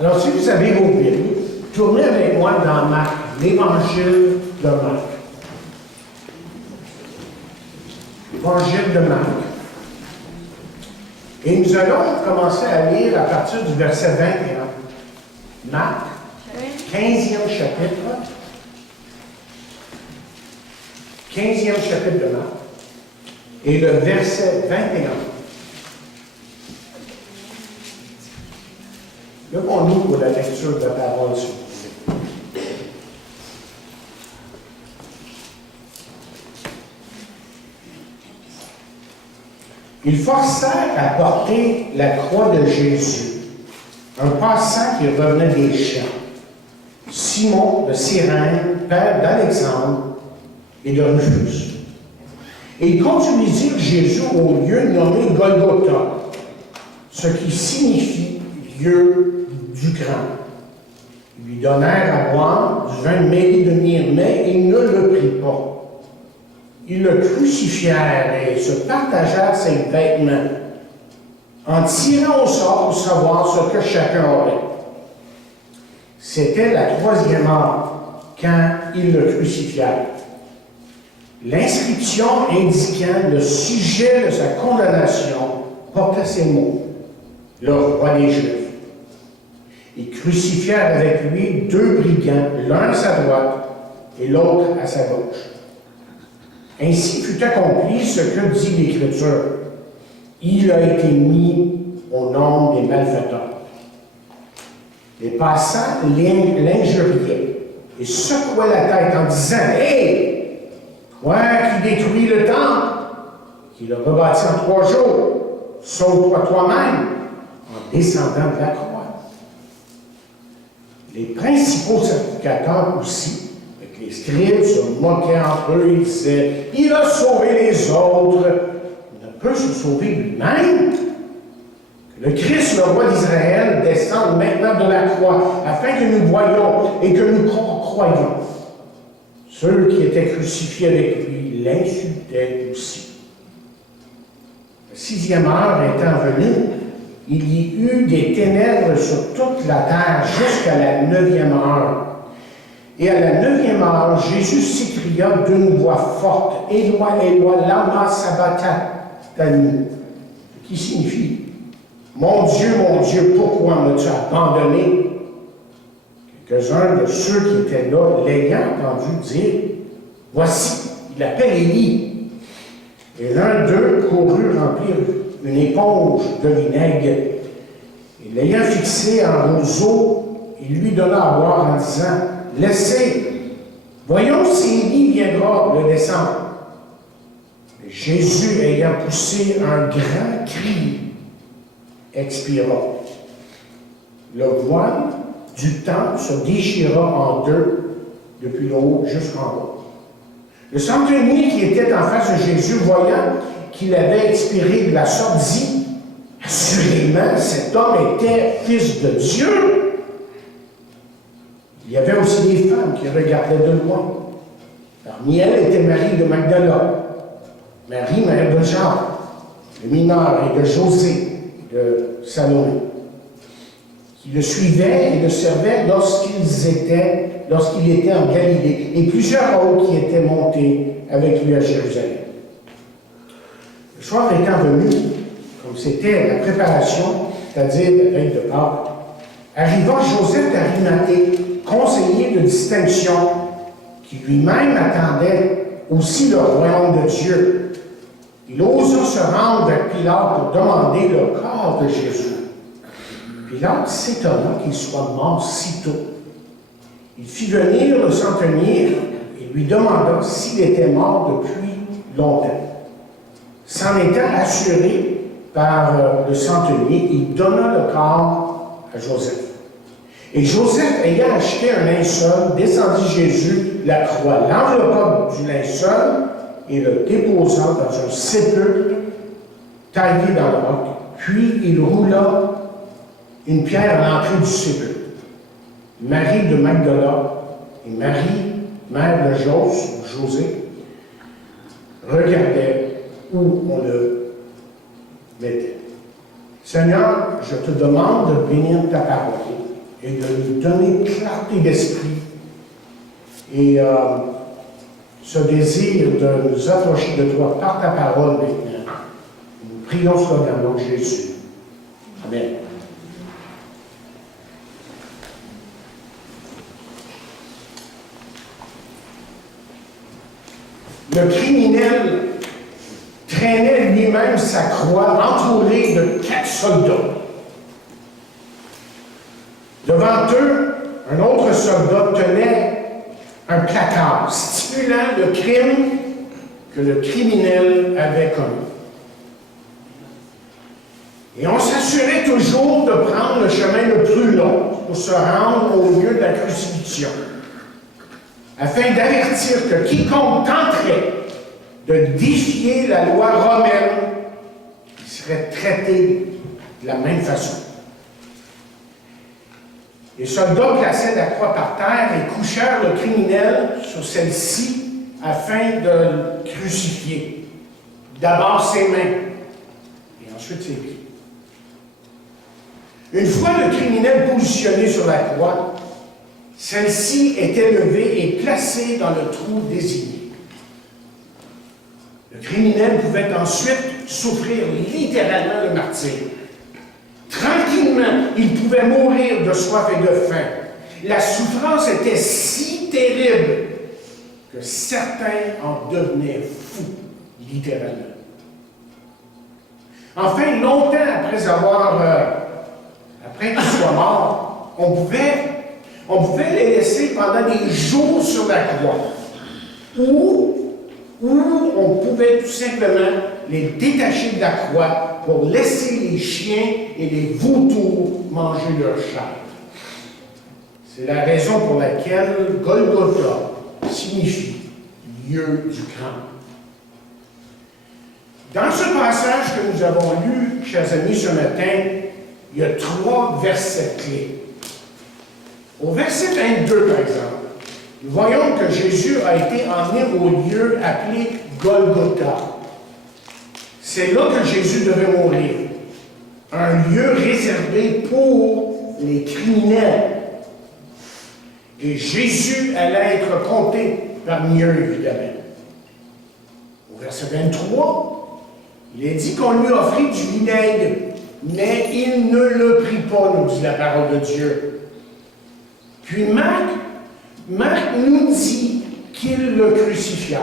Alors, si vous avez vos Bibles, tournez avec moi dans Marc, l'Évangile de Marc. L'Évangile de Marc. Et nous allons commencer à lire à partir du verset 21. Marc, 15e chapitre. 15e chapitre de Marc. Et le verset 21. Levons-nous pour la lecture de la parole, s'il vous plaît. Ils forcèrent à porter la croix de Jésus, un passant qui revenait des champs, Simon de Cyrène, père d'Alexandre et de Rufus. Et ils conduisirent Jésus au lieu nommé Golgotha, ce qui signifie lieu du grand. Ils lui donnèrent à boire du vin mêlé de myrrhe, mais il ne le prit pas. Ils le crucifièrent et se partagèrent ses vêtements, en tirant au sort pour savoir ce que chacun aurait. C'était la 3e heure, quand ils le crucifièrent. L'inscription indiquant le sujet de sa condamnation portait ces mots: le roi des Juifs. Ils crucifièrent avec lui 2 brigands, l'un à sa droite et l'autre à sa gauche. Ainsi fut accompli ce que dit l'Écriture: il a été mis au nombre des malfaiteurs. Les passants l'injuriaient et secouaient la tête en disant: Hé! Toi qui détruis le temple, qui le rebâtit en 3 jours, sauve-toi toi-même en descendant de la croix. Les principaux sacrificateurs aussi, avec les scribes, se moquaient entre eux. Ils disaient: il a sauvé les autres, il ne peut se sauver lui-même. Que le Christ, le roi d'Israël, descende maintenant de la croix, afin que nous voyions et que nous croyions. Ceux qui étaient crucifiés avec lui l'insultaient aussi. La 6e heure étant venue, il y eut des ténèbres sur toute la terre jusqu'à la 9e heure. Et à la 9e heure, Jésus s'écria d'une voix forte: Éloi, Éloi, lama sabachthani, qui signifie: mon Dieu, pourquoi m'as-tu abandonné? Quelques-uns de ceux qui étaient là, l'ayant entendu dire: voici, il appelle Élie. Et l'un d'eux courut remplir une éponge de vinaigre, et l'ayant fixé en roseau, il lui donna à boire en disant: laissez, voyons si Élie viendra le descendre. Et Jésus, ayant poussé un grand cri, expira. Le voile du temple se déchira en 2, depuis le haut jusqu'en bas. Le centenier qui était en face de Jésus, voyant qu'il avait expiré de la sorte, dit: assurément, cet homme était fils de Dieu. Il y avait aussi des femmes qui regardaient de loin. Parmi elles était Marie de Magdala, Marie, mère de Jean, de mineur, et de José, de Salomé, qui le suivaient et le servaient lorsqu'il était en Galilée, et plusieurs autres qui étaient montés avec lui à Jérusalem. Le soir étant venu, comme c'était la préparation, c'est-à-dire la veille de Pâques, arriva Joseph d'Arimathée, conseiller de distinction, qui lui-même attendait aussi le royaume de Dieu. Il osa se rendre vers Pilate pour demander le corps de Jésus. Pilate s'étonna qu'il soit mort si tôt. Il fit venir le centenier et lui demanda s'il était mort depuis longtemps. S'en étant assuré par le centenier, il donna le corps à Joseph. Et Joseph, ayant acheté un linceul, descendit Jésus, la croix, l'enveloppa du linceul et le déposa dans un sépulcre taillé dans le roc. Puis il roula une pierre à l'entrée du sépulcre. Marie de Magdala et Marie, mère de José, regardaient où on le mettait. Seigneur, je te demande de bénir ta parole et de nous donner clarté d'esprit et ce désir de nous approcher de toi par ta parole maintenant. Nous prions cela dans le nom de Jésus. Amen. Le criminel traînait lui-même sa croix entouré de 4 soldats. Devant eux, un autre soldat tenait un placard stipulant le crime que le criminel avait commis. Et on s'assurait toujours de prendre le chemin le plus long pour se rendre au lieu de la crucifixion, afin d'avertir que quiconque tenterait de défier la loi romaine, il serait traité de la même façon. Les soldats plaçaient la croix par terre et couchèrent le criminel sur celle-ci afin de le crucifier. D'abord ses mains et ensuite ses pieds. Une fois le criminel positionné sur la croix, celle-ci était levée et placée dans le trou désigné. Le criminel pouvait ensuite souffrir littéralement le martyre. Tranquillement, il pouvait mourir de soif et de faim. La souffrance était si terrible que certains en devenaient fous, littéralement. Enfin, longtemps après qu'il soit mort, on pouvait les laisser pendant des jours sur la croix. Ou on pouvait tout simplement les détacher de la croix pour laisser les chiens et les vautours manger leur chair. C'est la raison pour laquelle Golgotha signifie lieu du crâne. Dans ce passage que nous avons lu, chers amis, ce matin, il y a 3 versets clés. Au verset 22, par exemple, nous voyons que Jésus a été emmené au lieu appelé Golgotha. C'est là que Jésus devait mourir. Un lieu réservé pour les criminels. Et Jésus allait être compté parmi eux, évidemment. Au verset 23, il est dit qu'on lui offrit du vinaigre, mais il ne le prit pas, nous dit la parole de Dieu. Puis Marc nous dit qu'il le crucifia.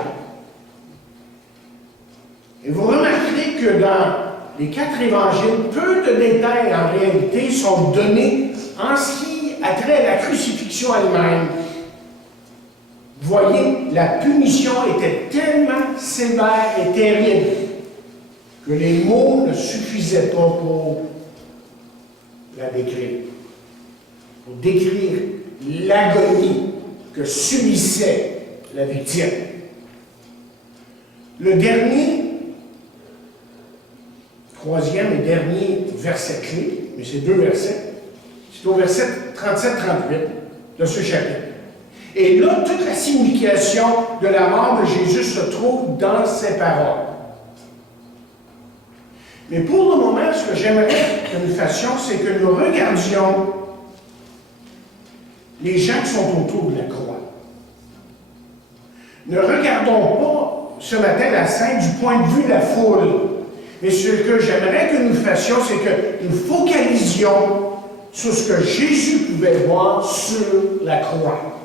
Et vous remarquerez que dans les 4 évangiles, peu de détails en réalité sont donnés en ce qui a trait à la crucifixion elle-même. Vous voyez, la punition était tellement sévère et terrible que les mots ne suffisaient pas pour la décrire. Pour décrire l'agonie que subissait la victime. Le troisième et dernier verset clé, mais c'est 2 versets, c'est au verset 37-38 de ce chapitre. Et là, toute la signification de la mort de Jésus se trouve dans ces paroles. Mais pour le moment, ce que j'aimerais que nous fassions, c'est que nous regardions les gens qui sont autour de la croix. Ne regardons pas ce matin la scène du point de vue de la foule. Mais ce que j'aimerais que nous fassions, c'est que nous focalisions sur ce que Jésus pouvait voir sur la croix.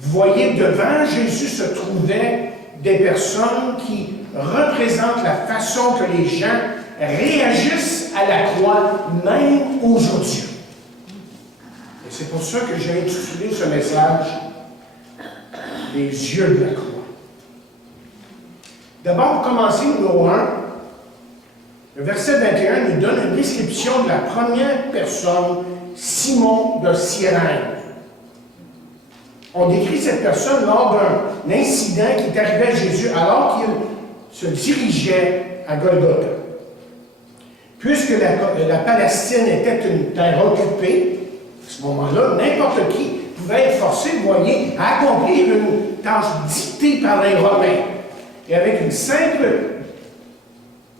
Vous voyez, devant Jésus se trouvaient des personnes qui représentent la façon que les gens réagissent à la croix, même aujourd'hui. Et c'est pour ça que j'ai intitulé ce message « Les yeux de la croix ». D'abord, pour commencer, numéro 1, le verset 21 nous donne une description de la première personne, Simon de Cyrène. On décrit cette personne lors d'un incident qui est arrivé à Jésus alors qu'il se dirigeait à Golgotha. Puisque la Palestine était une terre occupée, à ce moment-là, n'importe qui pouvait être forcé, vous voyez, à accomplir une tâche dictée par les Romains. Et avec une simple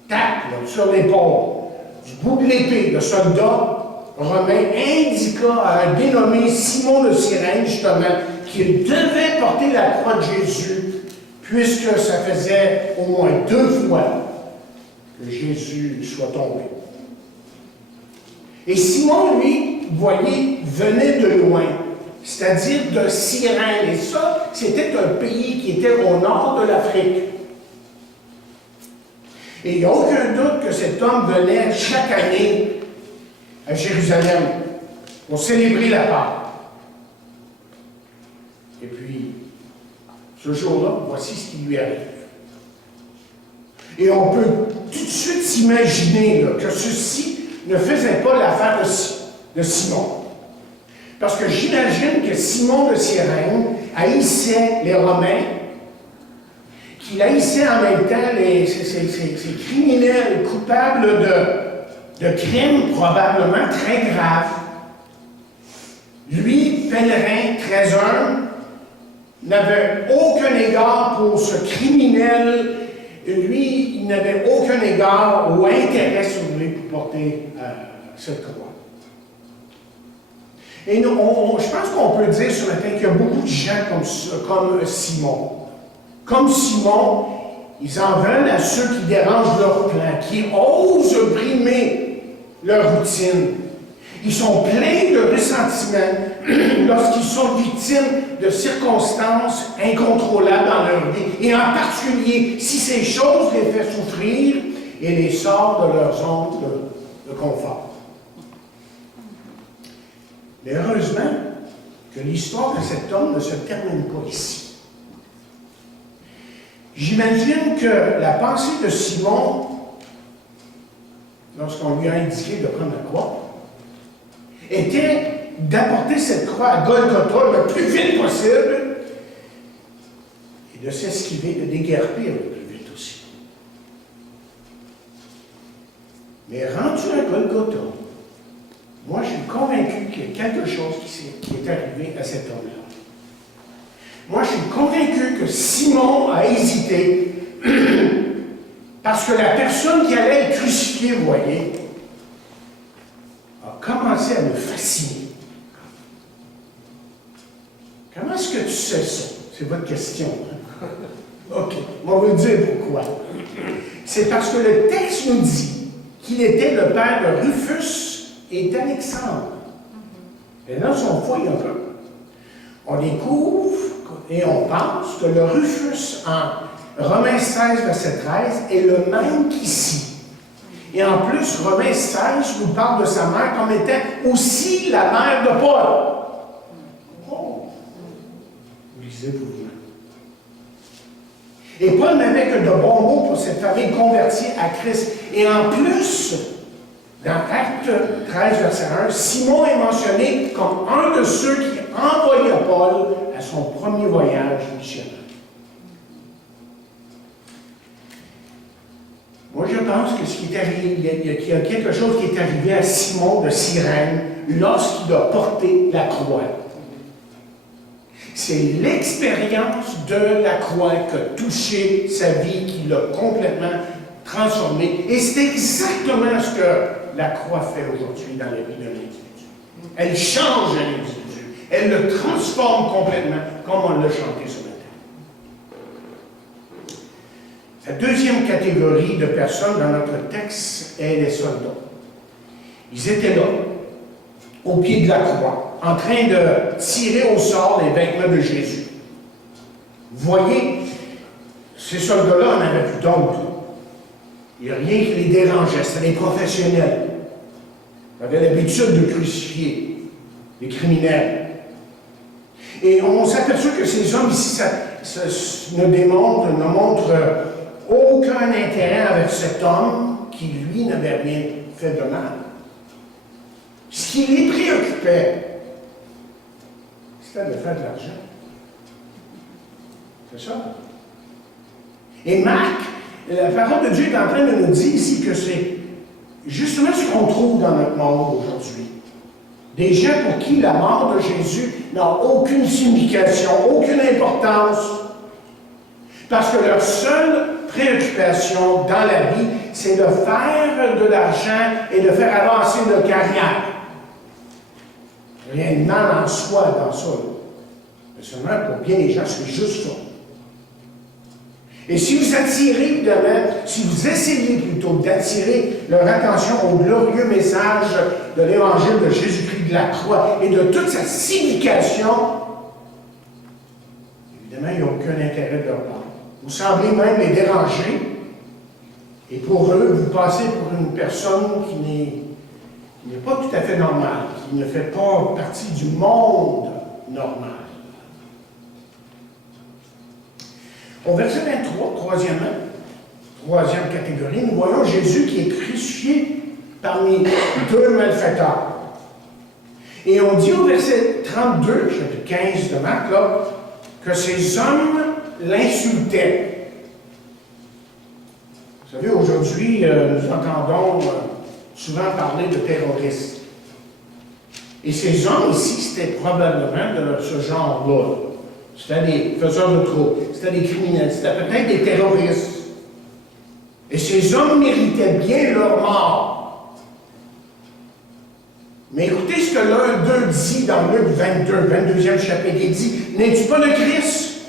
tape sur l'épaule, du bout de l'épée, le soldat romain indiqua indiqua à un dénommé Simon de Cyrène, justement, qu'il devait porter la croix de Jésus, puisque ça faisait au moins 2 fois que Jésus soit tombé. Et Simon, lui, vous voyez, venait de loin, c'est-à-dire de Cyrène. Et ça, c'était un pays qui était au nord de l'Afrique. Et il n'y a aucun doute que cet homme venait chaque année à Jérusalem pour célébrer la Pâque. Et puis, ce jour-là, voici ce qui lui arrive. Et on peut tout de suite s'imaginer que ceci ne faisait pas l'affaire de Simon. Parce que j'imagine que Simon de Cyrène haïssait les Romains, qu'il haïssait en même temps ces criminels coupables de crimes probablement très graves. Lui, pèlerin, très humble, n'avait aucun égard pour ce criminel. Lui, il n'avait aucun égard ou intérêt, si vous voulez, pour porter cette croix. Et nous, je pense qu'on peut dire ce matin qu'il y a beaucoup de gens comme Simon. Comme Simon, ils en veulent à ceux qui dérangent leur plan, qui osent brimer leur routine. Ils sont pleins de ressentiment lorsqu'ils sont victimes de circonstances incontrôlables dans leur vie, et en particulier si ces choses les font souffrir et les sortent de leur zone de confort. Mais heureusement que l'histoire de cet homme ne se termine pas ici. J'imagine que la pensée de Simon, lorsqu'on lui a indiqué de prendre la croix, était d'apporter cette croix à Golgotha le plus vite possible et de s'esquiver, de déguerpir le plus vite aussi. Mais rendu à Golgotha, moi je suis convaincu qu'il y a quelque chose qui est arrivé à cet homme-là. Moi je suis convaincu que Simon a hésité parce que la personne qui allait être crucifiée, vous voyez, a commencé à me fasciner. Comment est-ce que tu sais ça? C'est votre question. Hein? OK, on va vous dire pourquoi. C'est parce que le texte nous dit qu'il était le père de Rufus et d'Alexandre. Et là, si on fouille un peu, on découvre et on pense que le Rufus en Romains 16, verset 13 est le même qu'ici. Et en plus, Romains 16 nous parle de sa mère comme étant aussi la mère de Paul. Oh! Vous lisez pour vous. Et Paul n'avait que de bons mots pour cette famille convertie à Christ. Et en plus, dans Acte 13, verset 1, Simon est mentionné comme un de ceux qui envoya Paul à son premier voyage missionnaire. Moi, je pense que ce qui est arrivé, il y a quelque chose qui est arrivé à Simon de Cyrène lorsqu'il a porté la croix. C'est l'expérience de la croix qui a touché sa vie, qui l'a complètement transformé. Et c'est exactement ce que la croix fait aujourd'hui dans la vie de l'individu. Elle change l'individu. Elle le transforme complètement, comme on l'a chanté ce matin. La deuxième catégorie de personnes dans notre texte est les soldats. Ils étaient là, au pied de la croix, en train de tirer au sort les vêtements de Jésus. Vous voyez, ces soldats-là en avaient plus d'autres. Il n'y a rien qui les dérangeait, c'était des professionnels. Ils avaient l'habitude de crucifier les criminels. Et on s'aperçoit que ces hommes ici ne montrent aucun intérêt avec cet homme qui, lui, n'avait rien fait de mal. Ce qui les préoccupait, c'était de faire de l'argent. C'est ça. Et Marc, la parole de Dieu est en train de nous dire ici que c'est justement ce qu'on trouve dans notre monde aujourd'hui. Des gens pour qui la mort de Jésus n'a aucune signification, aucune importance, parce que leur seule préoccupation dans la vie, c'est de faire de l'argent et de faire avancer leur carrière. Rien de mal en soi dans ça. Mais seulement pour bien les gens, c'est juste ça. Et si vous attirez, évidemment, si vous essayez plutôt d'attirer leur attention au glorieux message de l'Évangile de Jésus-Christ de la croix et de toute sa signification, évidemment, il n'y a aucun intérêt de leur part. Vous semblez même les déranger, et pour eux, vous passez pour une personne qui n'est pas tout à fait normale, qui ne fait pas partie du monde normal. Au verset 23, troisième catégorie, nous voyons Jésus qui est crucifié parmi deux malfaiteurs. Et on dit au verset 32, chapitre 15 de Marc, là, que ces hommes l'insultaient. Vous savez, aujourd'hui, nous entendons souvent parler de terroristes. Et ces hommes ici, c'était probablement de ce genre-là. C'était des faiseurs de troubles, c'était des criminels, c'était peut-être des terroristes. Et ces hommes méritaient bien leur mort. Mais écoutez ce que l'un d'eux dit dans Luc 22e chapitre. Il dit, « N'es-tu pas le Christ?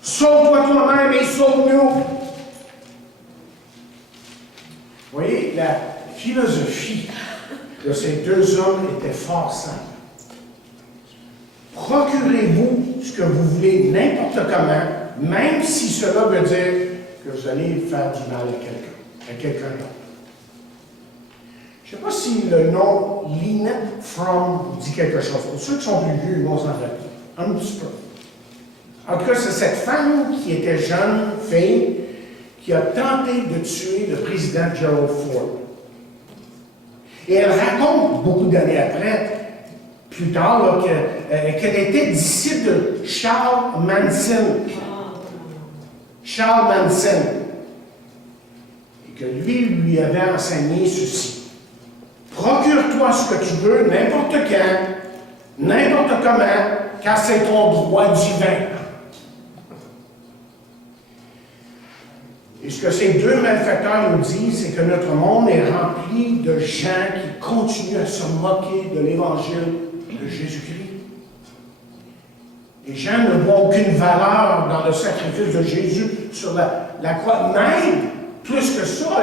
Sauve-toi toi-même et sauve-nous. » Vous voyez, la philosophie de ces deux hommes était fort simple. Procurez-vous ce que vous voulez n'importe comment, même si cela veut dire que vous allez faire du mal à quelqu'un d'autre. Je ne sais pas si le nom Lynette Fromm vous dit quelque chose. Pour ceux qui sont plus vieux, ils vont s'en rappeler. Un petit peu. En tout cas, c'est cette femme qui était jeune, fille, qui a tenté de tuer le président Gerald Ford. Et elle raconte, beaucoup d'années après, plus tard, qu'elle était disciple de Charles Manson. Charles Manson. Et que lui avait enseigné ceci. Procure-toi ce que tu veux, n'importe quand, n'importe comment, car c'est ton droit divin. Et ce que ces deux malfaiteurs nous disent, c'est que notre monde est rempli de gens qui continuent à se moquer de l'Évangile de Jésus-Christ. Les gens ne voient aucune valeur dans le sacrifice de Jésus sur la croix. Même, plus que ça,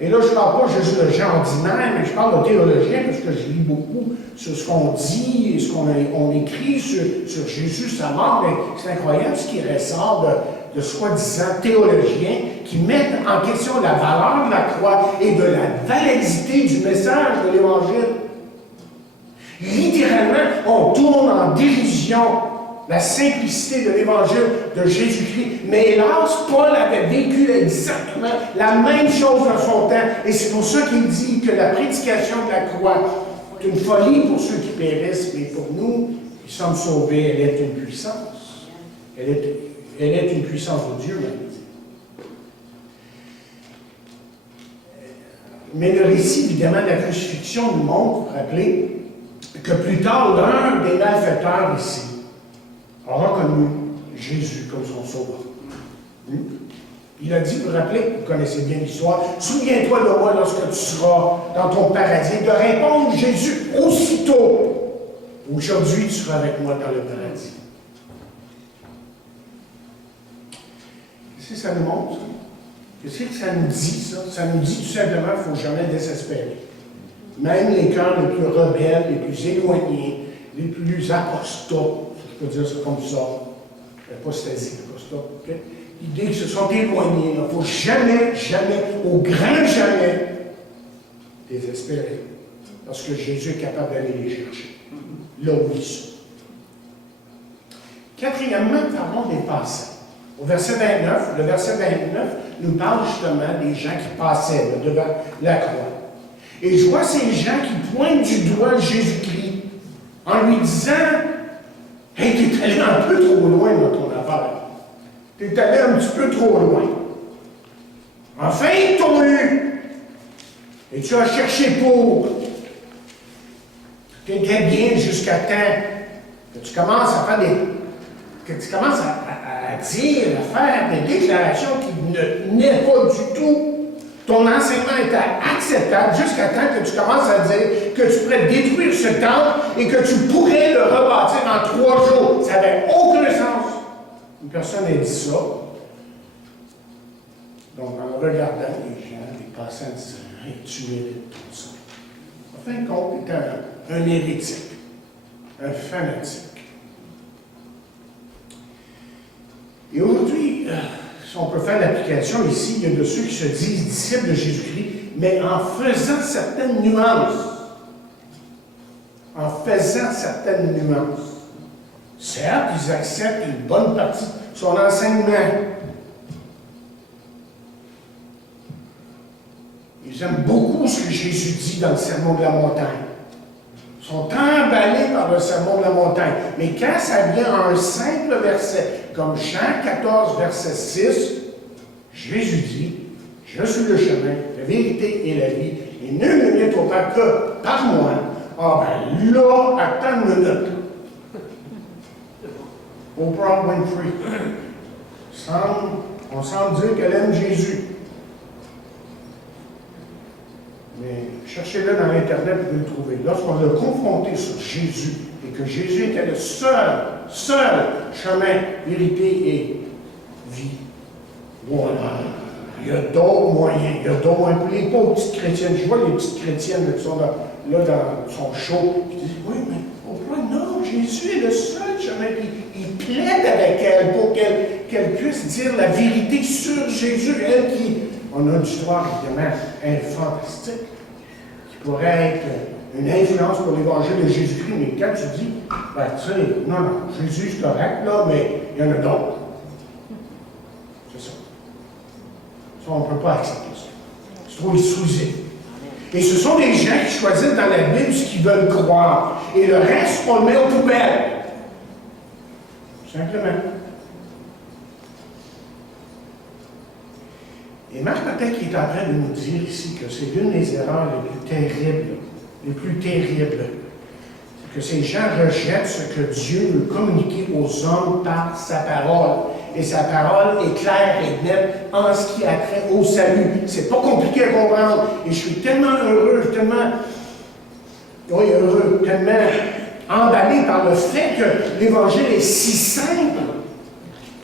et là je ne parle pas juste de gens ordinaires, mais je parle de théologiens, parce que je lis beaucoup sur ce qu'on dit et ce qu'on écrit sur Jésus, sa mort. Mais c'est incroyable ce qui ressort de soi-disant théologiens qui mettent en question la valeur de la croix et de la validité du message de l'Évangile. Littéralement, on tourne en dérision la simplicité de l'Évangile de Jésus-Christ. Mais hélas, Paul avait vécu exactement la même chose dans son temps. Et c'est pour ça qu'il dit que la prédication de la croix est une folie pour ceux qui périssent, mais pour nous, qui sommes sauvés, elle est une puissance. Elle est une puissance de Dieu, même. Mais le récit, évidemment, de la crucifixion nous montre, vous vous rappelez, que plus tard, l'un des malfaiteurs ici a reconnu Jésus comme son sauveur. Il a dit, vous vous rappelez, vous connaissez bien l'histoire, « Souviens-toi de moi lorsque tu seras dans ton paradis. » De répondre Jésus aussitôt, « Aujourd'hui, tu seras avec moi dans le paradis. » Qu'est-ce que ça nous montre? Qu'est-ce que ça nous dit, ça? Ça nous dit tout simplement qu'il ne faut jamais désespérer. Même les cœurs les plus rebelles, les plus éloignés, les plus apostates, je peux dire ça comme ça, apostasie, apostat, okay? L'idée qu'ils se sont éloignés, il ne faut jamais, jamais, au grand jamais, désespérer. Parce que Jésus est capable d'aller les chercher. Là où ils sont. Quatrièmement, parlons des passants. Au verset 29, le verset 29 nous parle justement des gens qui passaient là, devant la croix. Et je vois ces gens qui pointent du doigt Jésus-Christ en lui disant « Hey, t'es allé un peu trop loin dans ton affaire. T'es allé un petit peu trop loin. Enfin, ils t'ont eu. Et tu as cherché pour. Tu étais bien jusqu'à temps que tu commences à faire que tu commences à dire, à faire des déclarations qui ne tenaient pas du tout ton enseignement était acceptable jusqu'à temps que tu commences à dire que tu pourrais détruire ce temple et que tu pourrais le rebâtir en 3 jours. Ça n'avait aucun sens. Une personne a dit ça. Donc, en regardant les gens, les passants disaient « Hey, tu mérites tout ça. » En fin de compte, il était un hérétique, un fanatique. Et aujourd'hui, si on peut faire l'application ici, il y a de ceux qui se disent disciples de Jésus-Christ, mais en faisant certaines nuances. En faisant certaines nuances. Certes, ils acceptent une bonne partie de son enseignement. Ils aiment beaucoup ce que Jésus dit dans le Sermon de la montagne. Ils sont emballés par le Sermon de la montagne. Mais quand ça vient à un simple verset, comme Jean 14, verset 6, Jésus dit, « Je suis le chemin, la vérité et la vie, et nul ne vient au Père que par moi. » Ah ben là, attends une minute. Oprah Winfrey. On semble dire qu'elle aime Jésus. Mais cherchez-le dans l'Internet, vous le trouvez. Lorsqu'on l'a confronté sur Jésus, et que Jésus était le seul chemin, vérité et vie. Voilà. Il y a d'autres moyens. Il y a d'autres moyens. Pour les pauvres petites chrétiennes, je vois les petites chrétiennes qui sont là dans son show, qui disent, oui, mais pourquoi non? Jésus est le seul chemin. Puis il plaide avec elle pour qu'elle puisse dire la vérité sur Jésus. Elle qui, on a une histoire évidemment fantastique, qui pourrait être une influence pour l'évangile de Jésus-Christ, mais quand tu dis, ben, tu sais, non, Jésus c'est correct, là, mais il y en a d'autres. C'est ça. Ça, on ne peut pas accepter ça. C'est trop exclusif. Et ce sont des gens qui choisissent dans la Bible ce qu'ils veulent croire. Et le reste, on le met aux poubelles. Simplement. Et Marc, peut-être qu'il est en train de nous dire ici que c'est l'une des erreurs les plus terribles. C'est que ces gens rejettent ce que Dieu veut communiquer aux hommes par sa parole. Et sa parole est claire et nette en ce qui a trait au salut. C'est pas compliqué à comprendre. Et je suis tellement heureux, tellement emballé par le fait que l'Évangile est si simple.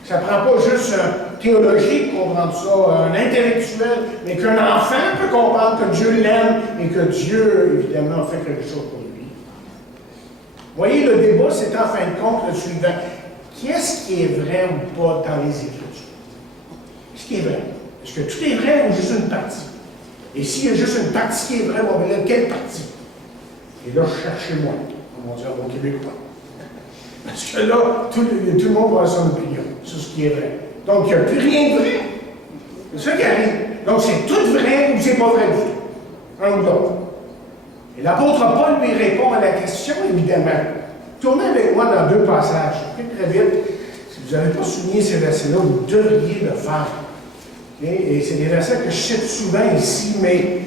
Ça ne prend pas juste un théologique comprendre ça, un intellectuel, mais qu'un enfant peut comprendre que Dieu l'aime et que Dieu, évidemment, fait quelque chose pour lui. Vous voyez, le débat, c'est en fin de compte le suivant. Qu'est-ce qui est vrai ou pas dans les Écritures? Qu'est-ce qui est vrai? Est-ce que tout est vrai ou juste une partie? Et s'il y a juste une partie qui est vraie, on va dire quelle partie? Et là, cherchez-moi, on va dire mon québécois. Parce que là, tout le monde va avoir son opinion sur ce qui est vrai. Donc, il n'y a plus rien de vrai. C'est ça qui arrive. Donc, c'est tout vrai ou c'est pas vrai du tout. Un ou l'autre. Et l'apôtre Paul lui répond à la question, évidemment. Tournez avec moi dans 2 passages. Très vite. Si vous n'avez pas souligné ces versets-là, vous devriez le faire. Okay? Et c'est des versets que je cite souvent ici, mais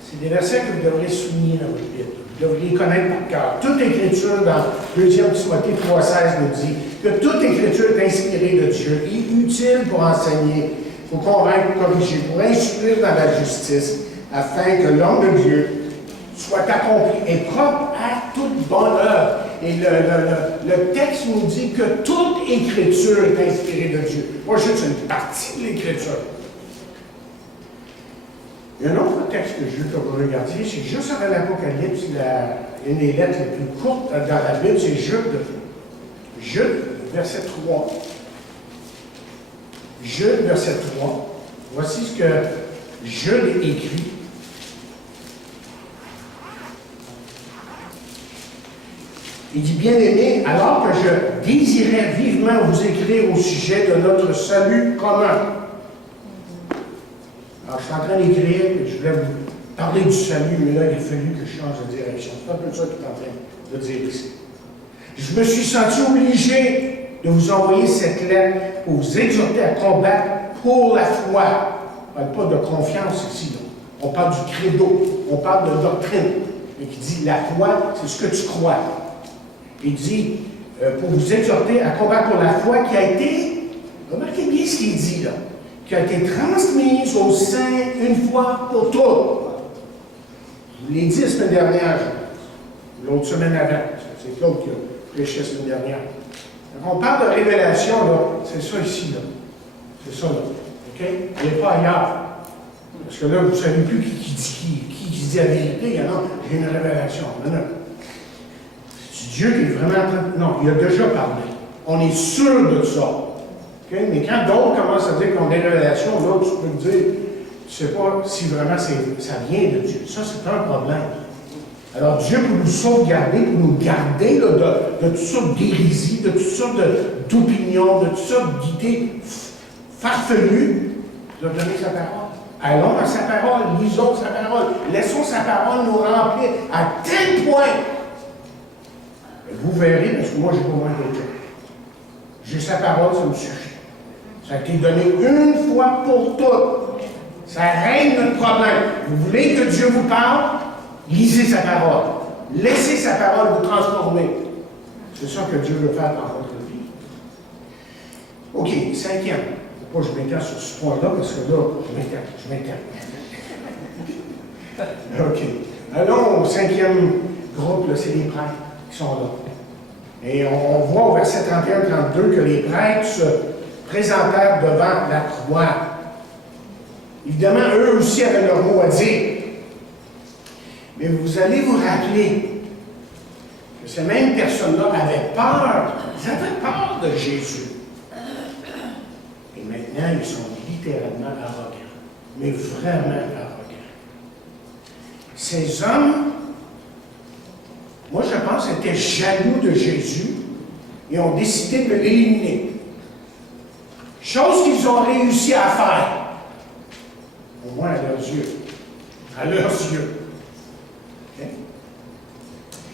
c'est des versets que vous devriez souligner dans votre Bible. Vous devriez connaître par cœur. Toute Écriture, dans 2 Timothée 3,16, nous dit que toute Écriture est inspirée de Dieu et utile pour enseigner, pour convaincre, pour corriger, pour instruire dans la justice, afin que l'homme de Dieu soit accompli et propre à toute bonne œuvre. Et le texte nous dit que toute Écriture est inspirée de Dieu. Pas juste une partie de l'Écriture. Il y a un autre texte que je veux que vous regardiez, c'est juste avant l'Apocalypse, une des lettres les plus courtes dans la Bible, c'est Jude, verset 3. Jude, verset 3. Voici ce que Jude écrit. Il dit, bien-aimés, alors que je désirais vivement vous écrire au sujet de notre salut commun. Alors, je suis en train d'écrire, et je voulais vous parler du salut, mais là, il a fallu que je change de direction. C'est un peu ça qu'il est en train de dire ici. Je me suis senti obligé de vous envoyer cette lettre pour vous exhorter à combattre pour la foi. On ne parle pas de confiance ici, non. On parle du credo, on parle de doctrine. Et qui dit, la foi, c'est ce que tu crois. Il dit, pour vous exhorter à combattre pour la foi qui a été, remarquez bien ce qu'il dit là, qui a été transmise au sein une fois pour toutes. Je vous l'ai dit la semaine dernière, l'autre semaine avant. C'est Claude qui a prêché la semaine dernière. Quand on parle de révélation, là, c'est ça ici, là. C'est ça, là. OK? Il n'est pas ailleurs. Parce que là, vous ne savez plus qui dit la vérité. Il y en a, j'ai une révélation. Non, non. C'est Dieu qui est vraiment en train de... Non, il a déjà parlé. On est sûr de ça. Okay? Mais quand d'autres commencent à dire qu'on a des révélations, là, tu peux te dire, tu ne sais pas si vraiment ça vient de Dieu. Ça, c'est un problème. Alors, Dieu, pour nous sauvegarder, pour nous garder là, de toutes sortes d'hérésies, de toutes sortes d'opinions, de toutes sortes d'idées farfelues, il a donné sa parole. Allons à sa parole, lisons sa parole, laissons sa parole nous remplir à tel point. Vous verrez, parce que moi, je n'ai pas besoin d'autre chose. J'ai sa parole, ça me suffit. Ça a été donné une fois pour toutes. Ça règle notre problème. Vous voulez que Dieu vous parle? Lisez sa parole. Laissez sa parole vous transformer. C'est ça que Dieu veut faire dans votre vie. OK, cinquième. Il ne faut pas que je m'étale sur ce point-là, parce que là, je m'étale. OK. Allons au cinquième groupe, c'est les prêtres qui sont là. Et on voit au verset 31-32 que les prêtres se présentèrent devant la croix. Évidemment, eux aussi avaient leur mot à dire. Mais vous allez vous rappeler que ces mêmes personnes-là avaient peur. Ils avaient peur de Jésus. Et maintenant, ils sont littéralement arrogants. Mais vraiment arrogants. Ces hommes, moi je pense, étaient jaloux de Jésus et ont décidé de l'éliminer. Chose qu'ils ont réussi à faire. Au moins à leurs yeux. À leurs yeux. Okay?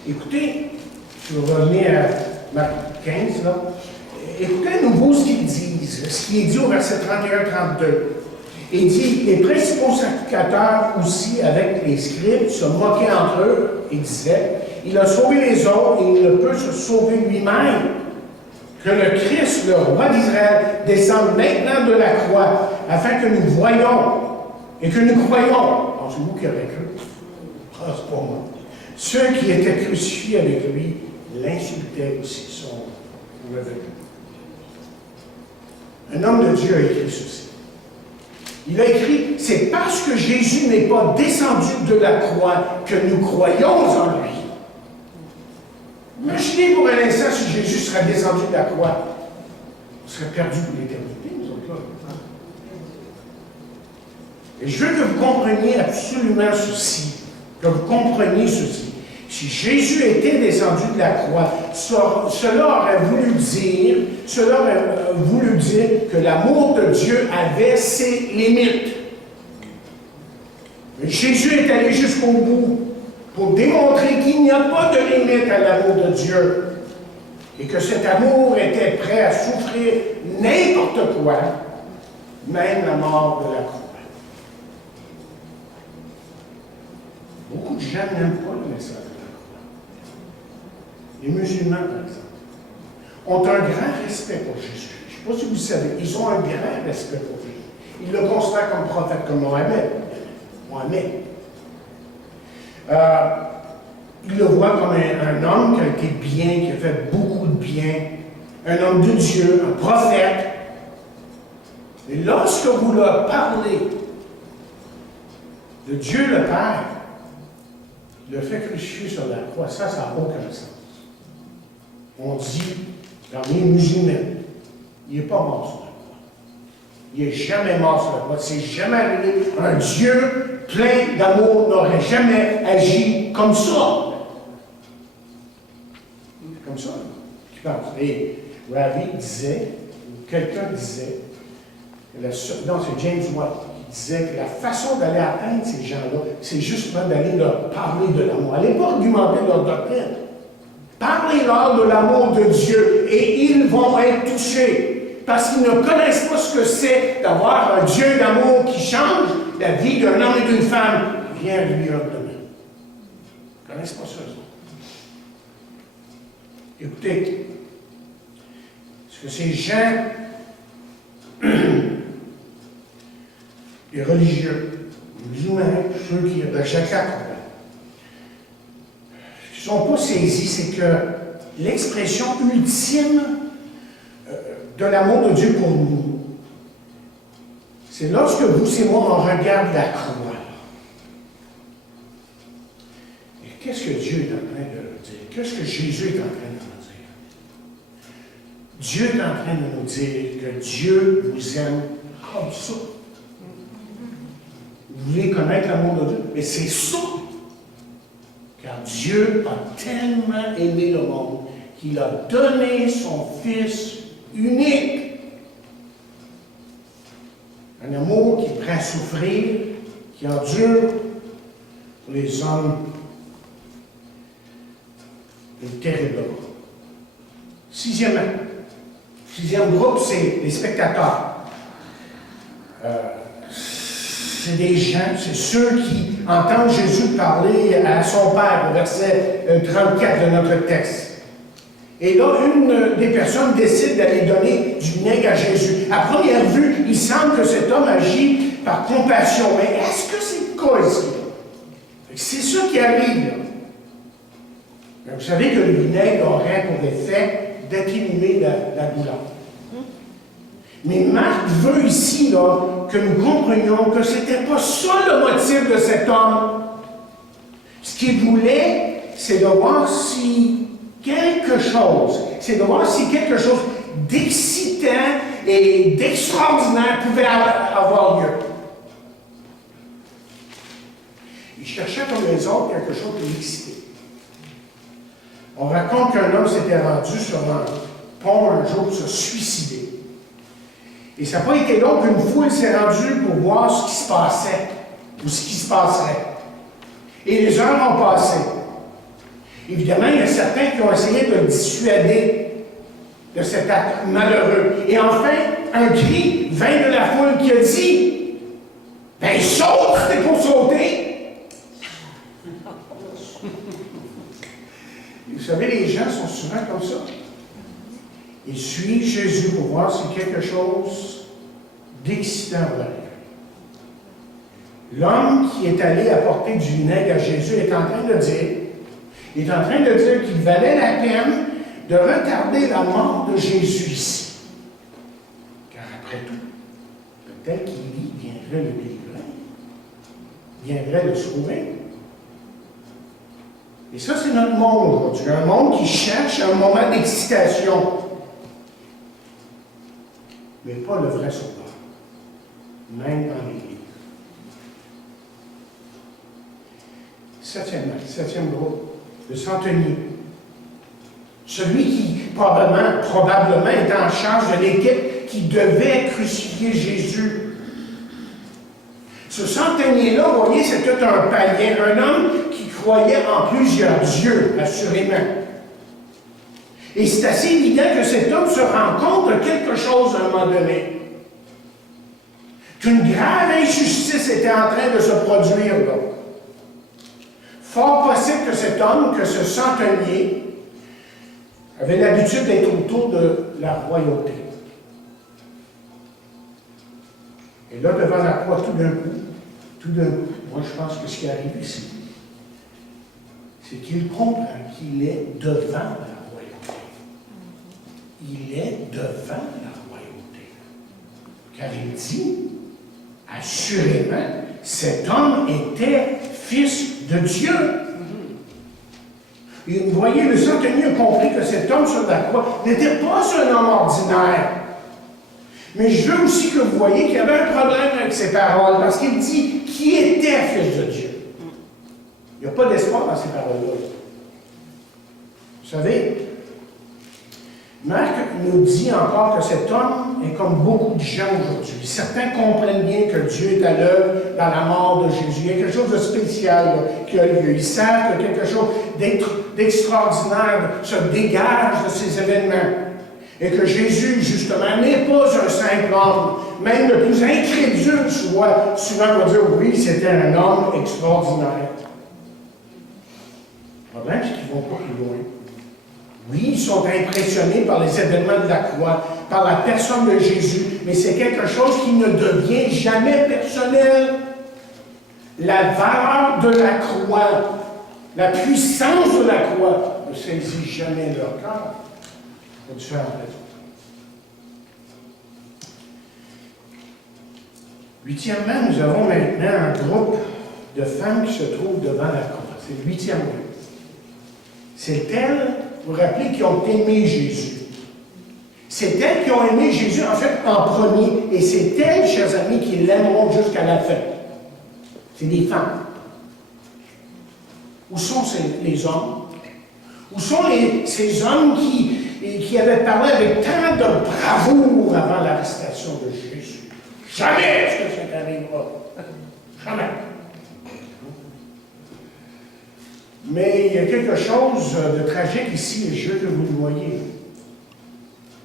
Écoutez, je vais revenir à Marc 15, là. Écoutez à nouveau ce qu'ils disent, ce qui est dit au verset 31-32. Il dit, les principaux sacrificateurs aussi, avec les scribes, se moquaient entre eux et disaient, il a sauvé les autres et il ne peut se sauver lui-même. Que le Christ, le roi d'Israël, descende maintenant de la croix, afin que nous voyions et que nous croyons. Pensez-vous qu'il y avait cru? Ah, c'est pas moi. Ceux qui étaient crucifiés avec lui l'insultaient aussi, son revenu. Un homme de Dieu a écrit ceci. Il a écrit, c'est parce que Jésus n'est pas descendu de la croix que nous croyons en lui. Imaginez pour un instant si Jésus serait descendu de la croix. On serait perdu pour l'éternité, nous autres là. Et je veux que vous compreniez absolument ceci. Que vous compreniez ceci. Si Jésus était descendu de la croix, cela aurait voulu dire que l'amour de Dieu avait ses limites. Mais Jésus est allé jusqu'au bout pour démontrer qu'il n'y a pas de limite à l'amour de Dieu et que cet amour était prêt à souffrir n'importe quoi, même la mort de la croix. Beaucoup de gens n'aiment pas le message de la croix. Les musulmans, par exemple, ont un grand respect pour Jésus. Je ne sais pas si vous savez, ils ont un grand respect pour lui. Ils le considèrent comme prophète, comme Mohamed. Ils le voient comme un homme qui a été bien, qui a fait beaucoup de bien, un homme de Dieu, un prophète. Et lorsque vous leur parlez de Dieu le Père, le fait crucifié sur la croix, ça n'a aucun sens. On dit, dans les musulmans, il n'est pas mort sur la croix. Il n'est jamais mort sur la croix. C'est jamais arrivé. Un Dieu plein d'amour n'aurait jamais agi comme ça. C'est comme ça qui pense. Et Ravi disait, ou quelqu'un disait, non, c'est James Watt, qui disait que la façon d'aller atteindre ces gens-là, c'est justement d'aller leur parler de l'amour. Allez pas argumenter leur doctrine. Parlez-leur de l'amour de Dieu et ils vont être touchés. Parce qu'ils ne connaissent pas ce que c'est d'avoir un Dieu d'amour qui change la vie d'un homme et d'une femme qui vient lui ordonner. Ils ne connaissent pas ça. les religieux, les humains, ceux qui rejettent la croix, ne sont pas saisis, c'est que l'expression ultime de l'amour de Dieu pour nous, c'est lorsque vous et moi, on regarde la croix. Et qu'est-ce que Dieu est en train de nous dire? Qu'est-ce que Jésus est en train de nous dire? Dieu est en train de nous dire que Dieu vous aime comme ça. Vous voulez connaître l'amour de Dieu? Mais c'est ça. Car Dieu a tellement aimé le monde qu'il a donné son Fils unique. Un amour qui prend à souffrir, qui endure pour les hommes une terrible mort. Sixième groupe, c'est les spectateurs. C'est des gens, c'est ceux qui entendent Jésus parler à son Père, au verset 34 de notre texte. Et là, une des personnes décide d'aller donner du vinaigre à Jésus. À première vue, il semble que cet homme agit par compassion. Mais est-ce que c'est le cas ici? C'est ça qui arrive, là. Mais vous savez que le vinaigre aurait pour effet d'atténuer la douleur. Mais Marc veut ici là, que nous comprenions que ce n'était pas ça le motif de cet homme. Ce qu'il voulait, c'est de voir si quelque chose d'excitant et d'extraordinaire pouvait avoir lieu. Il cherchait comme les autres quelque chose de l'excitait. On raconte qu'un homme s'était rendu sur un pont un jour pour se suicider. Et ça n'a pas été long qu'une foule s'est rendue pour voir ce qui se passait, ou ce qui se passerait. Et les heures ont passé. Évidemment, il y a certains qui ont essayé de le dissuader de cet acte malheureux. Et enfin, un cri vint de la foule qui a dit « Ben, saute, c'est pour sauter! » Vous savez, les gens sont souvent comme ça. Ils suivent Jésus pour voir si quelque chose d'excitant va arriver. L'homme qui est allé apporter du vinaigre à Jésus est en train de dire qu'il valait la peine de retarder la mort de Jésus ici. Car après tout, peut-être qu'il viendrait le délivrer, viendrait le sauver. Et ça, c'est notre monde aujourd'hui. Un monde qui cherche un moment d'excitation. Mais pas le vrai sauveur. Même dans l'Église. Septième groupe, le centenier. Celui qui, probablement, était en charge de l'équipe qui devait crucifier Jésus. Ce centenier-là, vous voyez, c'était un païen, un homme qui croyait en plusieurs dieux, assurément. Et c'est assez évident que cet homme se rend compte de quelque chose à un moment donné. Qu'une grave injustice était en train de se produire là. Fort possible que cet homme, que ce centenier, avait l'habitude d'être autour de la royauté. Et là, devant la croix, tout d'un coup, moi je pense que ce qui arrive ici, c'est qu'il comprend qu'il est devant la royauté. Il est devant la royauté. Car il dit, assurément, cet homme était fils de Dieu. Et vous voyez, le centenier a compris que cet homme sur la croix n'était pas un homme ordinaire. Mais je veux aussi que vous voyez qu'il y avait un problème avec ses paroles, parce qu'il dit qui était fils de Dieu. Il n'y a pas d'espoir dans ces paroles-là. Vous savez, Marc nous dit encore que cet homme est comme beaucoup de gens aujourd'hui. Certains comprennent bien que Dieu est à l'œuvre dans la mort de Jésus. Il y a quelque chose de spécial là, qui a lieu. Ils savent que quelque chose d'extraordinaire se dégage de ces événements. Et que Jésus, justement, n'est pas un simple homme. Même le plus incrédule souvent va dire oui, c'était un homme extraordinaire. Le problème, c'est qu'ils ne vont pas plus loin. Oui, ils sont impressionnés par les événements de la croix, par la personne de Jésus, mais c'est quelque chose qui ne devient jamais personnel. La valeur de la croix, la puissance de la croix ne saisit jamais leur cœur pour différentes raisons. Huitièmement, nous avons maintenant un groupe de femmes qui se trouvent devant la croix. C'est le 8e groupe. C'est elles, vous vous rappelez, qui ont aimé Jésus. C'est elles qui ont aimé Jésus, en fait, en premier. Et c'est elles, chers amis, qui l'aimeront jusqu'à la fin. C'est des femmes. Où sont les hommes? Où sont ces hommes qui avaient parlé avec tant de bravoure avant l'arrestation de Jésus? Jamais est-ce que ça t'arrivera. Jamais. Mais il y a quelque chose de tragique ici, et je veux que vous le voyez.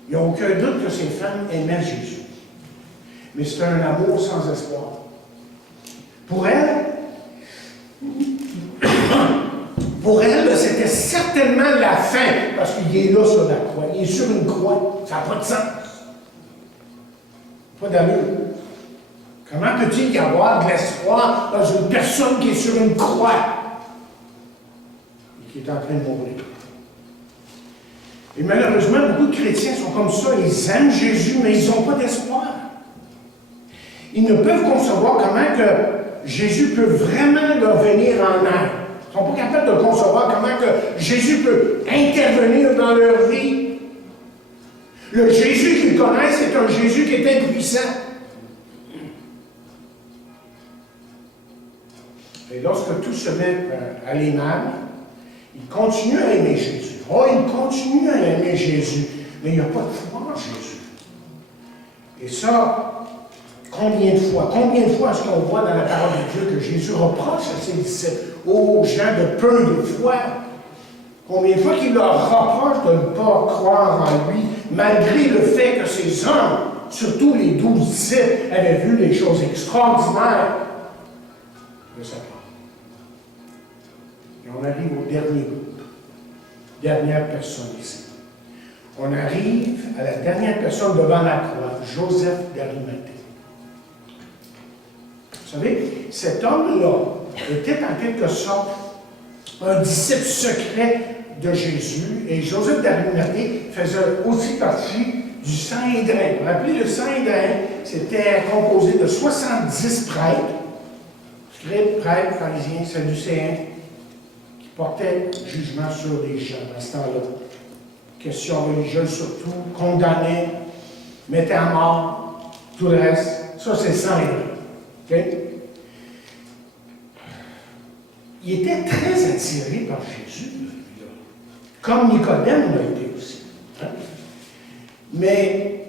Il n'y a aucun doute que ces femmes aimaient Jésus. Mais c'est un amour sans espoir. Pour elles, c'était certainement la fin, parce qu'il est là sur la croix. Il est sur une croix. Ça n'a pas de sens. Pas d'allure. Comment peut-il y avoir de l'espoir dans une personne qui est sur une croix et qui est en train de mourir? Et malheureusement, beaucoup de chrétiens sont comme ça. Ils aiment Jésus, mais ils n'ont pas d'espoir. Ils ne peuvent concevoir comment que Jésus peut vraiment leur venir en aide. Ils ne sont pas capables de concevoir comment que Jésus peut intervenir dans leur vie. Le Jésus qu'ils connaissent est un Jésus qui est impuissant. Et lorsque tout se met à aller mal, ils continuent à aimer Jésus. Oh, ils continuent à aimer Jésus, mais il n'y a pas de foi en Jésus. Et ça, combien de fois est-ce qu'on voit dans la parole de Dieu que Jésus reproche à ses disciples, aux gens de peu de foi? Combien de fois qu'il leur reproche de ne pas croire en lui, malgré le fait que ces hommes, surtout les 12 disciples, avaient vu les choses extraordinaires de sa part. Et on arrive au dernier groupe. Dernière personne ici. On arrive à la dernière personne devant la croix, Joseph d'Arimathée. Vous savez, cet homme-là était en quelque sorte un disciple secret de Jésus, et Joseph d'Arimathée faisait aussi partie du Sanhédrin. Vous vous rappelez, le Sanhédrin, c'était composé de 70 prêtres, scribes, prêtres, pharisiens, sadducéens, portait jugement sur les gens à ce temps-là. Questions religieuses surtout, condamnait, mettait à mort, tout le reste. Ça, c'est le Sanhédrin. Okay? Il était très attiré par Jésus, lui-là. Comme Nicodème l'a été aussi. Hein? Mais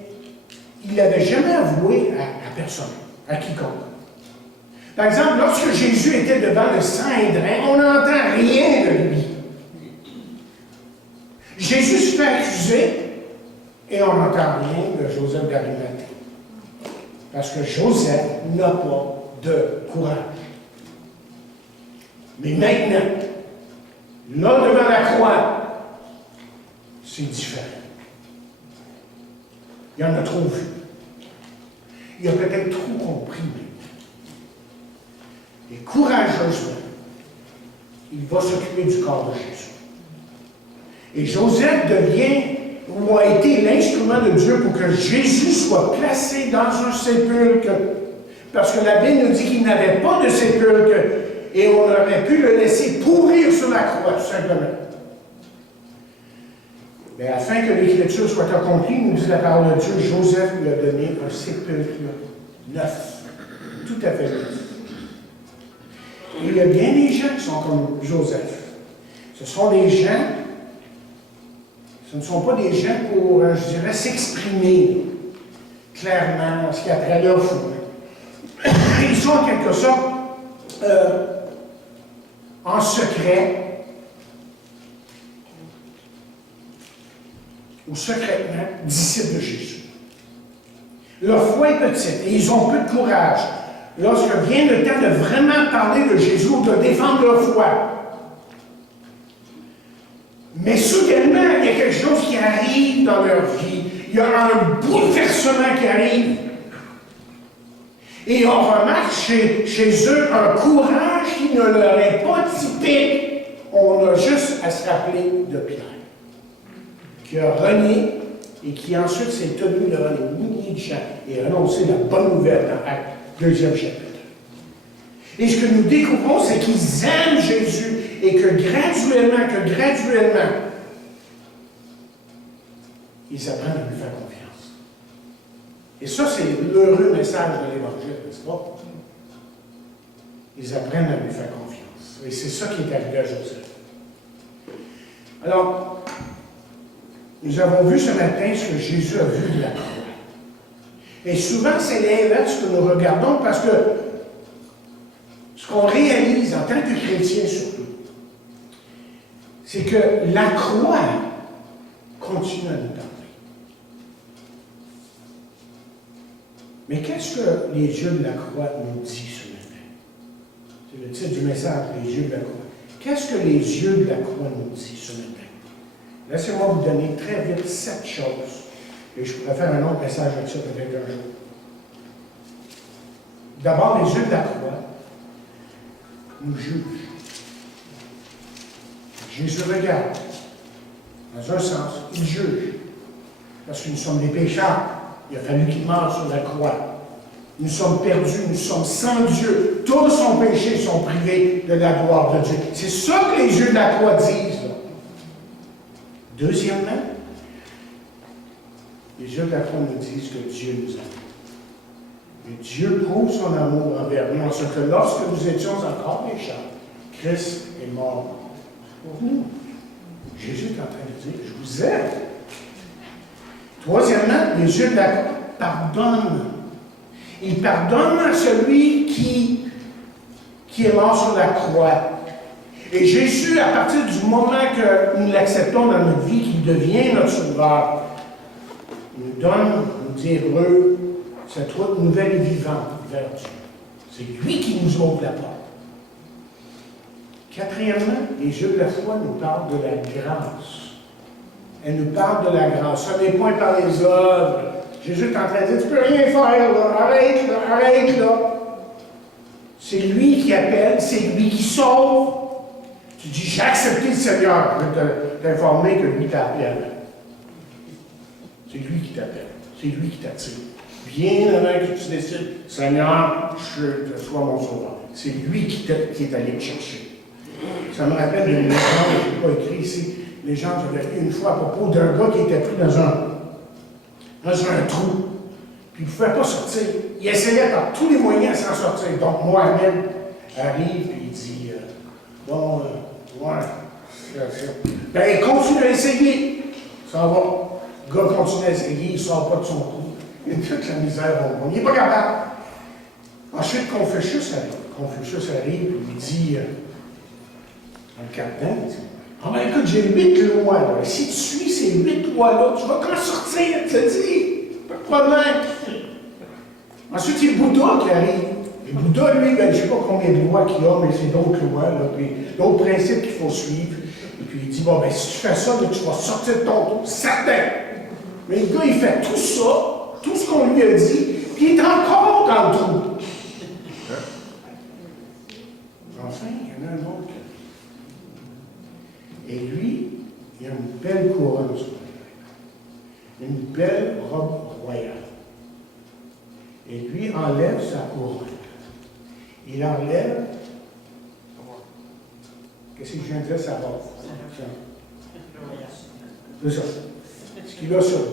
il n'avait jamais avoué à personne, à quiconque. Par exemple, lorsque Jésus était devant le Sanhédrin, on n'entend rien de lui. Jésus se fait accuser et on n'entend rien de Joseph d'Arimathée. Parce que Joseph n'a pas de courage. Mais maintenant, là devant la croix, c'est différent. Il en a trop vu. Il a peut-être trop compris. Et courageusement, il va s'occuper du corps de Jésus. Et Joseph devient, ou a été l'instrument de Dieu pour que Jésus soit placé dans un sépulcre. Parce que la Bible nous dit qu'il n'avait pas de sépulcre et on aurait pu le laisser pourrir sur la croix, tout simplement. Mais afin que l'Écriture soit accomplie, nous dit la parole de Dieu, Joseph lui a donné un sépulcre neuf, tout à fait neuf. Et il y a bien des gens qui sont comme Joseph. Ce sont des gens, ce ne sont pas des gens pour, je dirais, s'exprimer clairement ce qu'il y a après leur foi. Ils sont en quelque sorte en secret ou secrètement disciples de Jésus. Leur foi est petite et ils ont peu de courage. Lorsque vient le temps de vraiment parler de Jésus ou de défendre leur foi. Mais soudainement, il y a quelque chose qui arrive dans leur vie. Il y a un bouleversement qui arrive. Et on remarque chez eux un courage qui ne leur est pas typique. On a juste à se rappeler de Pierre, qui a renié et qui ensuite s'est tenu devant les milliers de gens et a annoncé la bonne nouvelle dans Actes 2e chapitre. Et ce que nous découvrons, c'est qu'ils aiment Jésus et que graduellement, ils apprennent à lui faire confiance. Et ça, c'est l'heureux message de l'Évangile, n'est-ce pas? Ils apprennent à lui faire confiance. Et c'est ça qui est arrivé à Joseph. Alors, nous avons vu ce matin ce que Jésus a vu de la croix. Et souvent, c'est l'inverse que nous regardons parce que ce qu'on réalise en tant que chrétien surtout, c'est que la croix continue à nous parler. Mais qu'est-ce que les yeux de la croix nous disent ce matin? C'est le titre du message, les yeux de la croix. Qu'est-ce que les yeux de la croix nous disent ce matin? Laissez-moi vous donner très vite 7 choses. Et je pourrais faire un autre message avec ça peut-être un jour. D'abord, les yeux de la croix nous jugent. Jésus regarde. Dans un sens, il juge. Parce que nous sommes des pécheurs. Il a fallu qu'il meure sur la croix. Nous sommes perdus, nous sommes sans Dieu. Tous sont péchés, sont privés de la gloire de Dieu. C'est ça que les yeux de la croix disent. Là. Deuxièmement, les yeux de la croix nous disent que Dieu nous aime. Et Dieu prouve son amour envers nous en ce que lorsque nous étions encore pécheurs, Christ est mort pour nous. Jésus est en train de dire, je vous aime. Troisièmement, les yeux de la croix pardonnent. Il pardonne à celui qui est mort sur la croix. Et Jésus, à partir du moment que nous l'acceptons dans notre vie, qu'il devient notre sauveur, nous donne, nous dit Hébreux, cette route nouvelle et vivante vers Dieu. C'est lui qui nous ouvre la porte. Quatrièmement, les yeux de la foi nous parlent de la grâce. Elle nous parle de la grâce. Ce n'est point par les œuvres. Jésus est en train de dire, tu ne peux rien faire, là. Arrête, là. C'est lui qui appelle, c'est lui qui sauve. Tu dis, j'ai accepté le Seigneur. Je vais t'informer que lui t'a appelé avant. C'est lui qui t'appelle. C'est lui qui t'attire. Bien avant que tu décides, Seigneur, je sois mon sauveur. C'est lui qui est allé te chercher. Ça me rappelle d'une légende, je n'ai pas écrit ici, légende que j'avais lu une fois à propos d'un gars qui était pris dans un trou. Puis il ne pouvait pas sortir. Il essayait par tous les moyens de s'en sortir. Donc Mohamed arrive et il dit ben, il continue à essayer. Ça va. Le gars continue à essayer, il ne sort pas de son trou. Il y a toute la misère au monde. Il n'est pas capable. Ensuite, Confucius arrive et lui dit, en le captant, il dit, ah ben écoute, j'ai 8 lois, là. Si tu suis ces 8 lois-là, tu vas t'en sortir, tu te dis, pas de problème. Ensuite, il y a le Bouddha qui arrive. Le Bouddha, lui, ben, je ne sais pas combien de lois qu'il a, mais c'est d'autres lois, là, puis d'autres principes qu'il faut suivre. Et puis il dit, bon, ben si tu fais ça, ben, tu vas sortir de ton trou, certain. Mais le gars, il fait tout ça, tout ce qu'on lui a dit, puis il est encore dans le trou. Enfin, il y en a un autre. Et lui, il a une belle couronne sur la tête. Une belle robe royale. Et lui enlève sa couronne. Il enlève. Qu'est-ce que je viens de dire, sa robe? C'est ça. Ce qu'il a sur lui.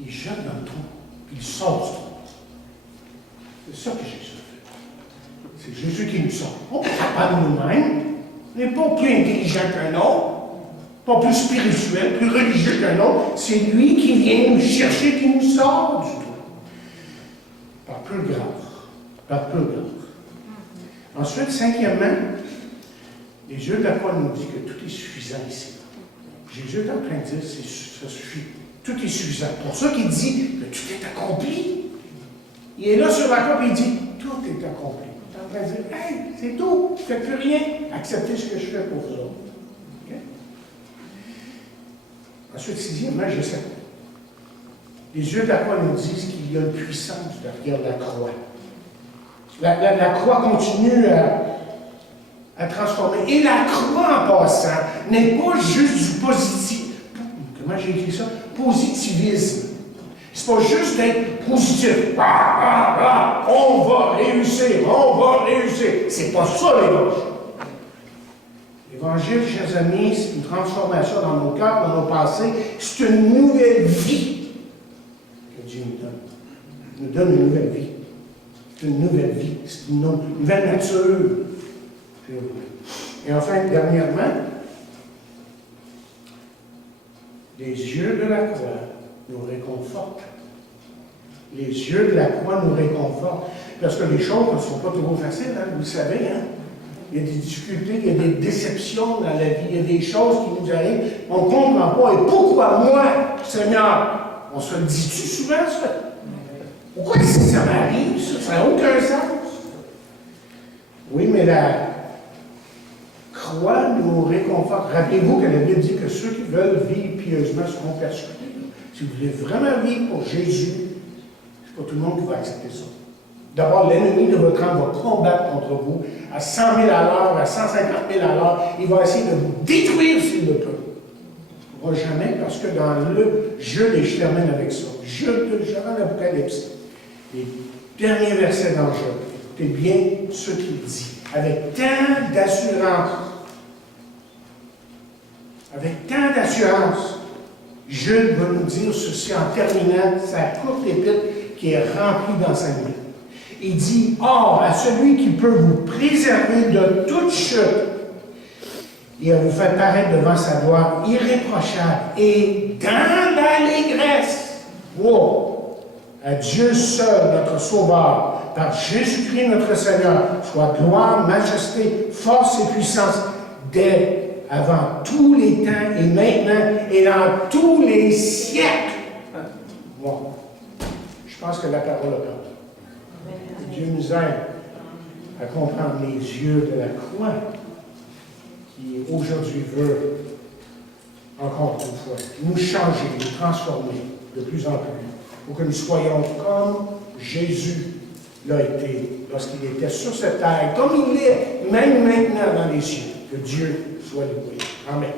Il jette dans le trou, puis il sort du trou. C'est ça que Jésus a fait. C'est Jésus qui nous sort. On ne fait pas de nous-mêmes. On n'est pas plus intelligent qu'un autre, pas plus spirituel, plus religieux qu'un autre. C'est lui qui vient nous chercher, qui nous sort du trou. Par peu de grâce. Par peu de grâce. Ensuite, cinquièmement, les yeux de la croix nous disent que tout est suffisant ici. Jésus est en train de dire, ça suffit. Tout est suffisant. Pour ça qu'il dit que tout est accompli. Il est là sur la croix et il dit, tout est accompli. Il est en train de dire, hey, c'est tout, je ne fais plus rien. Acceptez ce que je fais pour vous autres. Ensuite, sixièmement, je sais. Les yeux de la croix nous disent qu'il y a une puissance derrière la croix. La croix continue à transformer. Et la croix, en passant, n'est pas juste du positif. Comment j'ai écrit ça? Positivisme. C'est pas juste d'être positif. On va réussir, on va réussir. C'est pas ça, l'évangile. L'évangile, chers amis, c'est une transformation dans nos cœurs, dans nos pensées. C'est une nouvelle vie que Dieu nous donne. Il nous donne une nouvelle vie. C'est une nouvelle vie. C'est une nouvelle nature. Et enfin, dernièrement, les yeux de la croix nous réconfortent. Les yeux de la croix nous réconfortent. Parce que les choses ne sont pas toujours faciles, hein, vous le savez. Hein? Il y a des difficultés, il y a des déceptions dans la vie, il y a des choses qui nous arrivent, on ne comprend pas. Et pourquoi moi, Seigneur? On se le dit-tu souvent, ça? Pourquoi ça m'arrive, ça? Ça n'a aucun sens. Oui, mais la croix nous réconforte. Rappelez-vous que la Bible dit que ceux qui veulent vivre pieusement seront persécutés. Si vous voulez vraiment vivre pour Jésus, c'est pas tout le monde qui va accepter ça. D'abord, l'ennemi de votre âme va combattre contre vous à 100 000 à l'heure, à 150 000 à l'heure. Il va essayer de vous détruire s'il le peut. Il ne pourra jamais, parce que dans le jeu, et je termine avec ça, je dans l'Apocalypse, les derniers versets dans le jeu, écoutez bien ce qu'il dit, avec tant d'assurance. Avec tant d'assurance, Jude va nous dire ceci en terminant sa courte épître qui est remplie d'enseignements. Il dit, or, à celui qui peut vous préserver de toute chute et à vous faire paraître devant sa gloire irréprochable et dans l'allégresse. Wow! À Dieu seul, notre Sauveur, par Jésus-Christ notre Seigneur, soit gloire, majesté, force et puissance dès avant tous les temps et maintenant et dans tous les siècles. Wow! Je pense que la parole a parlé. Dieu nous aide à comprendre les yeux de la croix qui aujourd'hui veut, encore une fois, nous changer, nous transformer de plus en plus pour que nous soyons comme Jésus l'a été lorsqu'il était sur cette terre, comme il est même maintenant dans les cieux. Que Dieu soit loué. Amen.